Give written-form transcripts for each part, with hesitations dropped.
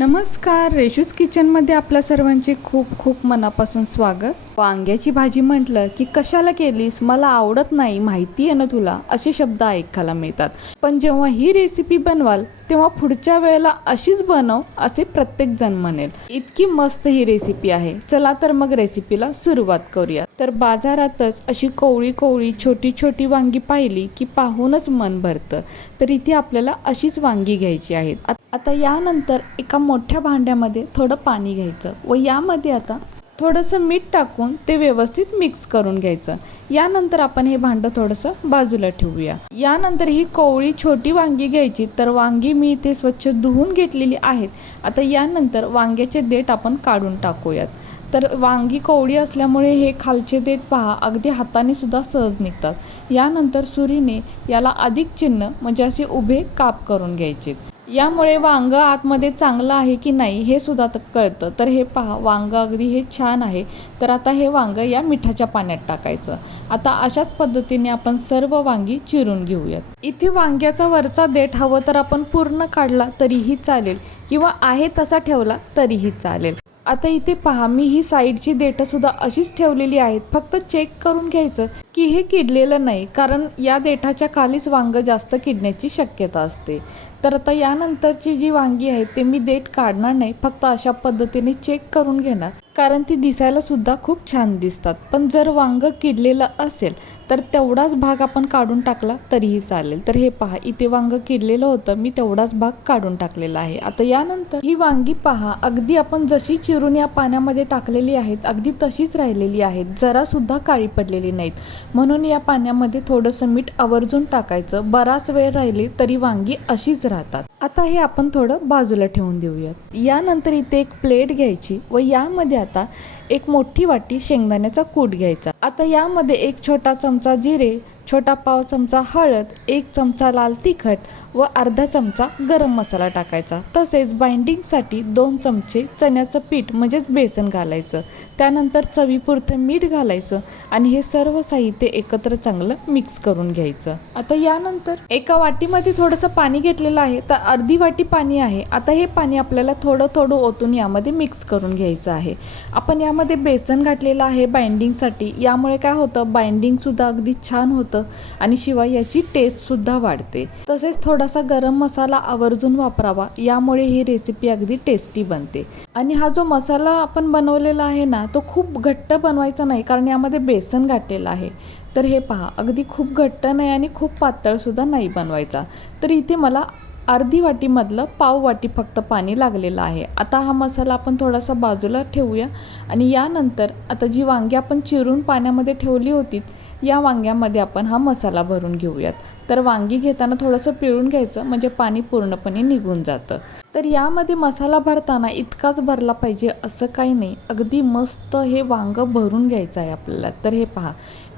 नमस्कार, रेशूज किचनमध्ये आपल्या सर्वांचे खूप खूप मनापासून स्वागत. वांग्याची भाजी म्हटलं की कशाला केलीस, मला आवडत नाही, माहिती आहे ना तुला, असे शब्द ऐकायला मिळतात. पण जेव्हा ही रेसिपी बनवाल तेव्हा पुढच्या वेळेला अशीच बनव असे प्रत्येक जण म्हणेल. इतकी मस्त ही रेसिपी आहे. चला तर मग रेसिपीला सुरुवात करूया. तर बाजारातच अशी कोवळी कोवळी छोटी छोटी वांगी पाहिली की पाहूनच मन भरतं. तर इथे आपल्याला अशीच वांगी घ्यायची आहेत. आता यानंतर एका मोठ्या भांड्यामध्ये थोडं पाणी घ्यायचं व यामध्ये आता थोडंसं मीठ टाकून ते व्यवस्थित मिक्स करून घ्यायचं. यानंतर आपण हे भांडं थोडंसं बाजूला ठेवूया. यानंतर ही कोवळी छोटी वांगी घ्यायची. तर वांगी मी इथे स्वच्छ धुवून घेतलेली आहेत. आता यानंतर वांग्याचे देठ आपण काढून टाकूयात. तर वांगी कोवळी असल्यामुळे हे खालचे देठ पहा अगदी हाताने सुद्धा सहज निघतात. यानंतर सुरीने याला अधिक चिन्ह म्हणजे असे उभे काप करून घ्यायचे. यामुळे वांग आतमध्ये चांगलं आहे की नाही हे सुद्धा कळतं. तर हे पहा, वांग अगदी हे छान आहे. तर आता हे वांग या मिठाच्या पाण्यात टाकायचं. आता अशाच पद्धतीने आपण सर्व वांगी चिरून घेऊयात. इथे वांग्याचा वरचा देठ हवं तर आपण पूर्ण काढला तरीही चालेल किंवा आहे तसा ठेवला तरीही चालेल. आता इथे पहा, मी ही साईडची देठं सुद्धा अशीच ठेवलेली आहेत. फक्त चेक करून घ्यायचं की हे किडलेलं नाही, कारण या देठाच्या खालीच वांग जास्त किडण्याची शक्यता असते. तर आता यानंतरची जी वांगी आहेत ते मी देठ काढणार नाही, फक्त अशा पद्धतीने चेक करून घेणार, कारण ती दिसायला सुद्धा खूप छान दिसतात. पण जर वांग किडलेलं असेल तर तेवढाच भाग आपण काढून टाकला तरीही चालेल. तर हे पहा, इथे वांग किडलेलं होतं, मी तेवढाच भाग काढून टाकलेला आहे. आता यानंतर ही वांगी पहा, अगदी आपण जशी चिरून या पाण्यामध्ये टाकलेली आहेत अगदी तशीच राहिलेली आहेत, जरा सुद्धा काळी पडलेली नाहीत. म्हणून या पाण्यामध्ये थोडंसं मीठ आवर्जून टाकायचं. बराच वेळ राहिली तरी वांगी अशीच राहतात. आता हे आपण थोडं बाजूला ठेवून देऊयात. यानंतर इथे एक प्लेट घ्यायची व यामध्ये आता एक मोठी वाटी शेंगदाण्याचा कूट घ्यायचा. आता यामध्ये एक छोटा चमचा जिरे, छोटा पाव चमचा हळद, एक चमचा लाल तिखट व अर्धा चमचा गरम मसाला टाकायचा. तसेच बाइंडिंगसाठी 2 चमचे चण्याचं पीठ म्हणजेच बेसन घालायचं. त्यानंतर चवीपुरतं मीठ घालायचं आणि हे सर्व साहित्य एकत्र चांगलं मिक्स करून घ्यायचं. आता यानंतर एका वाटीमध्ये थोडंसं पाणी घेतलेलं आहे, तर अर्धी वाटी पाणी आहे. आता हे पाणी आपल्याला थोडं थोडं ओतून यामध्ये मिक्स करून घ्यायचं आहे. आपण यामध्ये बेसन घातलेलं आहे बाइंडिंगसाठी. यामुळे काय होतं, बाइंडिंगसुद्धा अगदी छान होतं आणि शिवाय याची टेस्टसुद्धा वाढते. तसेच थोडासा गरम मसाला आवर्जून वापरावा, यामुळे ही रेसिपी अगदी टेस्टी बनते. आणि हा जो मसाला आपण बनवलेला आहे ना, तो खूप घट्ट बनवायचा नाही, कारण यामध्ये बेसन घातलेलं आहे. तर हे पहा, अगदी खूप घट्ट नाही आणि खूप पातळसुद्धा नाही बनवायचा. तर इथे मला अर्धी वाटीमधलं पाव वाटी फक्त पाणी लागलेलं आहे. आता हा मसाला आपण थोडासा बाजूला ठेवूया आणि यानंतर आता जी वांगी आपण चिरून पाण्यामध्ये ठेवली होती या वांग्यामध्ये आपण हा मसाला भरून घेऊयात. तर वांगी घेताना थोडंसं पिळून घ्यायचं, म्हणजे पाणी पूर्णपणे निघून जातं. तर यामध्ये मसाला भरताना इतकाच भरला पाहिजे असं काही नाही, अगदी मस्त हे वांग भरून घ्यायचं आहे आपल्याला. तर हे पहा,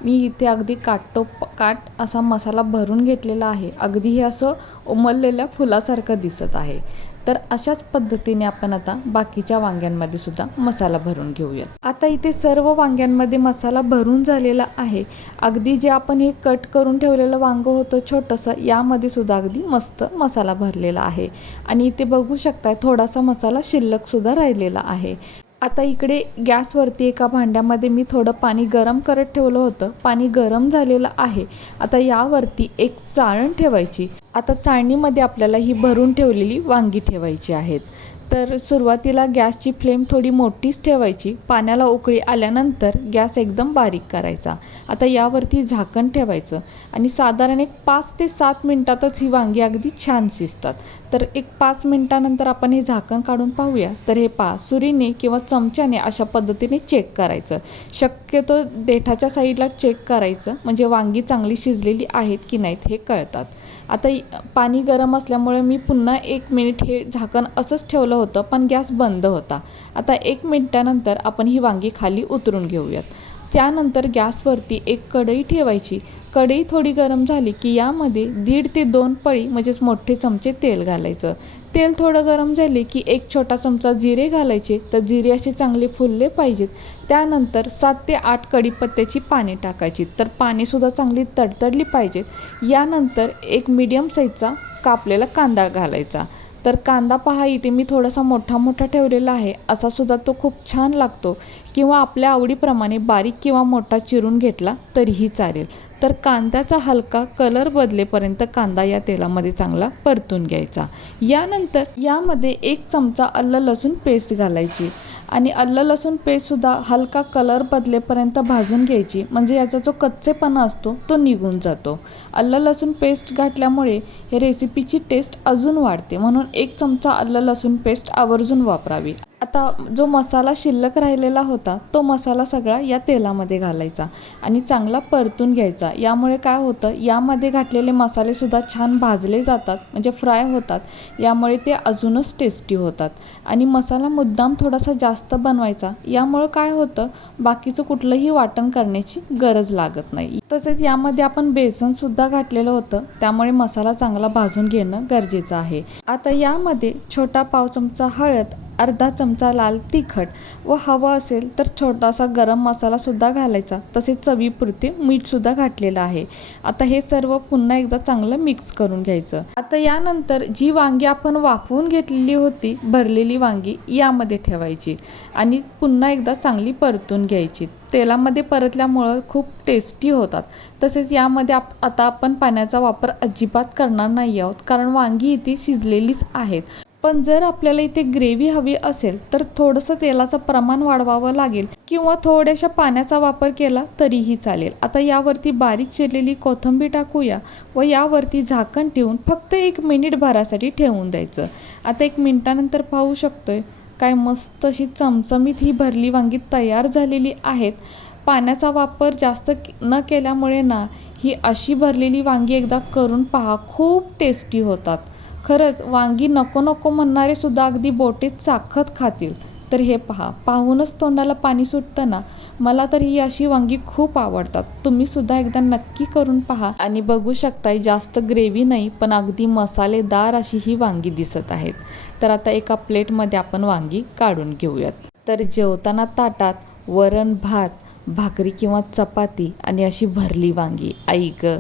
मी इथे अगदी काट असा मसाला भरून घेतलेला आहे. अगदी हे असं उमललेल्या फुलासारखं दिसत आहे. तर अशाच पद्धतीने आपण आता बाकीच्या वांग्यांमध्ये सुद्धा मसाला भरून घेऊया. आता इथे सर्व वांग्यांमध्ये मसाला भरून झालेला आहे. अगदी जे आपण हे कट करून ठेवलेलं वांग होतं छोटंसं, यामध्ये सुद्धा अगदी मस्त मसाला भरलेला आहे. आणि इथे बघू शकताय थोडासा मसाला शिल्लकसुद्धा राहिलेला आहे. आता इकडे गॅसवरती एका भांड्यामध्ये मी थोडं पाणी गरम करत ठेवलं होतं. पाणी गरम झालेलं आहे. आता यावरती एक चाळण ठेवायची. आता चाळणीमध्ये आपल्याला ही भरून ठेवलेली वांगी ठेवायची आहेत. तर सुरुवातीला गॅसची फ्लेम थोडी मोठीच ठेवायची. पाण्याला उकळी आल्यानंतर गॅस एकदम बारीक करायचा. आता यावरती झाकण ठेवायचं आणि साधारण एक 5 ते 7 मिनिटातच ही वांगी अगदी छान शिजतात. तर एक 5 मिनिटानंतर आपण हे झाकण काढून पाहूया. तर हे पहा, सुरीने किंवा चमच्याने अशा पद्धतीने चेक करायचं. शक्यतो देठाच्या साईडला चेक करायचं, म्हणजे वांगी चांगली शिजलेली आहेत की नाहीत हे कळतात. आता पाणी गरम असल्यामुळे मी पुन्हा 1 मिनिट हे झाकण असंच ठेवलं होतं, पण गॅस बंद होता. आता 1 मिनिटानंतर आपण ही वांगी खाली उतरून घेऊयात. त्यानंतर गॅसवरती एक कढई ठेवायची. कढई थोडी गरम झाली की यामध्ये 1.5 ते 2 पळी म्हणजेच मोठे चमचे तेल घालायचं. तेल थोडं गरम झाले की एक छोटा चमचा जिरे घालायचे. तर जिरे असे चांगले फुलले पाहिजेत. त्यानंतर 7 ते 8 कढीपत्त्याची पाने टाकायची. तर पानेसुद्धा चांगली तडतडली पाहिजेत. यानंतर एक मीडियम साईजचा कापलेला कांदा घालायचा. तर कांदा पहा इथे मी थोडासा मोठा मोठा ठेवलेला आहे, असा सुद्धा तो खूप छान लागतो, किंवा आपल्या आवडीप्रमाणे बारीक किंवा मोठा चिरून घेतला तरीही चालेल. तर कांद्याचा हलका कलर बदलेपर्यंत कांदा या तेलामध्ये चांगला परतून घ्यायचा. यानंतर यामध्ये 1 चमचा आलं लसूण पेस्ट घालायची आणि आलं लसूण पेस्टसुद्धा हलका कलर बदलेपर्यंत भाजून घ्यायची, म्हणजे याचा जो कच्चेपणा असतो तो निघून जातो. आलं लसूण पेस्ट घातल्यामुळे हे रेसिपीची टेस्ट अजून वाढते, म्हणून 1 चमचा आलं लसूण पेस्ट आवर्जून वापरावी. आता जो मसाला शिल्लक राहिलेला होता तो मसाला सगळा या तेलामध्ये घालायचा आणि चांगला परतून घ्यायचा. यामुळे काय होतं, यामध्ये घातलेले मसालेसुद्धा छान भाजले जातात, म्हणजे फ्राय होतात. यामुळे ते अजूनच टेस्टी होतात. आणि मसाला मुद्दाम थोडासा जास्त बनवायचा, यामुळं काय होतं, बाकीचं कुठलंही वाटण करण्याची गरज लागत नाही. तसेच यामध्ये आपण बेसनसुद्धा घातलेलं होतं, त्यामुळे मसाला चांगला भाजून घेणं गरजेचं आहे. आता यामध्ये छोटा पाव चमचा हळद, अर्धा चमचा लाल तिखट व हवं असेल तर छोटासा गरम मसालासुद्धा घालायचा. तसेच चवीपुरते मीठसुद्धा घातलेलं आहे. आता हे सर्व पुन्हा एकदा चांगलं मिक्स करून घ्यायचं. आता यानंतर जी वांगी आपण वाफवून घेतलेली होती, भरलेली वांगी, यामध्ये ठेवायची आणि पुन्हा एकदा चांगली परतून घ्यायची. तेलामध्ये परतल्यामुळं खूप टेस्टी होतात. तसेच यामध्ये आता आपण पाण्याचा वापर अजिबात करणार नाही आहोत, कारण वांगी इथे शिजलेलीच आहेत. पण जर आपल्याला इथे ग्रेव्ही हवी असेल तर थोडंसं तेलाचं प्रमाण वाढवावं लागेल, किंवा थोड्याशा पाण्याचा वापर केला तरीही चालेल. आता यावरती बारीक चिरलेली कोथिंबीर टाकूया व यावरती झाकण ठेवून फक्त 1 मिनिट भरासाठी ठेवून द्यायचं. आता 1 मिनिटानंतर पाहू शकतोय काय मस्त अशी चमचमीत ही भरली वांगी तयार झालेली आहेत. पाण्याचा वापर जास्त न केल्यामुळे ना ही अशी भरलेली वांगी एकदा करून पहा, खूप टेस्टी होतात. खरंच वांगी नको नको म्हणणारे सुद्धा अगदी बोटीत चाखत खातील. तर हे पहा, पाहूनच तोंडाला पाणी सुटतं ना. मला तर ही अशी वांगी खूप आवडतात. तुम्ही सुद्धा एकदा नक्की करून पहा. आणि बघू शकताय जास्त ग्रेव्ही नाही, पण अगदी मसालेदार अशी ही वांगी दिसत आहेत. तर आता एका प्लेटमध्ये आपण वांगी काढून घेऊयात. तर जेवताना ताटात वरण भात, भाकरी किंवा चपाती आणि अशी भरली वांगी, आई ग,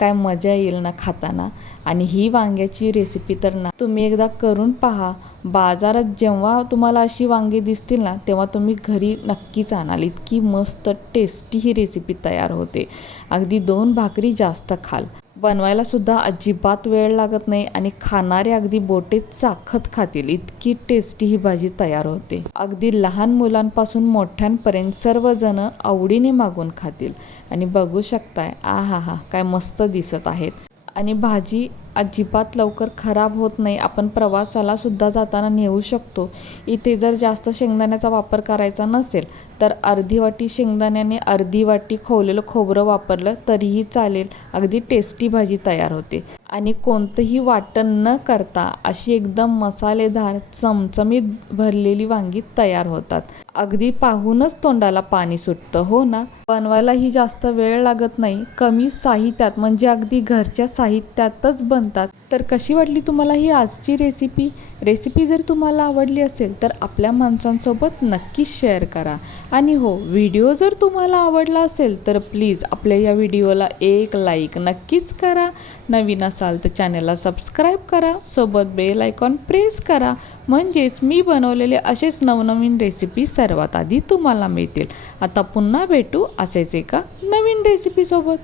काय मजा येईल ना खाताना. आणि ही वांग्याची रेसिपी तर ना तुम्ही एकदा करून पहा. बाजारात जेव्हा तुम्हाला अशी वांगी दिसतील ना, तेव्हा तुम्ही घरी नक्कीच आणाल. इतकी मस्त टेस्टी ही रेसिपी तयार होते. अगदी 2 भाकरी जास्त खाल. बनवायला सुद्धा अजिबात वेळ लागत नाही आणि खाणारे अगदी बोटेत चाखत खातील, इतकी टेस्टी ही भाजी तयार होते. अगदी लहान मुलांपासून मोठ्यांपर्यंत सर्वजण आवडीने मागून खातील. आणि बघू शकताय, आहा, काय मस्त दिसत आहेत. आणि भाजी अजिबात लवकर खराब होत नाही. आपण प्रवासाला सुद्धा जाताना नेऊ शकतो. इथे जर जास्त शेंगदाण्याचा वापर करायचा नसेल तर अर्धी वाटी शेंगदाण्याने अर्धी वाटी खोवलेलं खोबरं वापरलं तरीही चालेल. अगदी टेस्टी भाजी तयार होते. आणि कोणतंही वाटण न करता अशी एकदम मसालेदार चमचमीत भरलेली वांगी तयार होतात. अगदी पाहूनच तोंडाला पाणी सुटतं, हो ना. बनवायलाही जास्त वेळ लागत नाही, कमी साहित्यात, म्हणजे अगदी घरच्या साहित्यातच बनतात. तर कशी वाटली तुम्हाला ही आजची रेसिपी जर तुम्हाला आवडली असेल तर आपल्या माणसांसोबत नक्कीच शेअर करा. आणि हो, व्हिडिओ जर तुम्हाला आवडला असेल तर प्लीज आपल्या या व्हिडिओला एक लाईक नक्कीच करा. नवीन असाल तर चॅनलला सबस्क्राईब करा, सोबत बेल आयकॉन प्रेस करा, म्हणजेच मी बनवलेले असेच नवनवीन रेसिपी सर्वात आधी तुम्हाला मिळतील. आता पुन्हा भेटू असेच एका नवीन रेसिपीसोबत.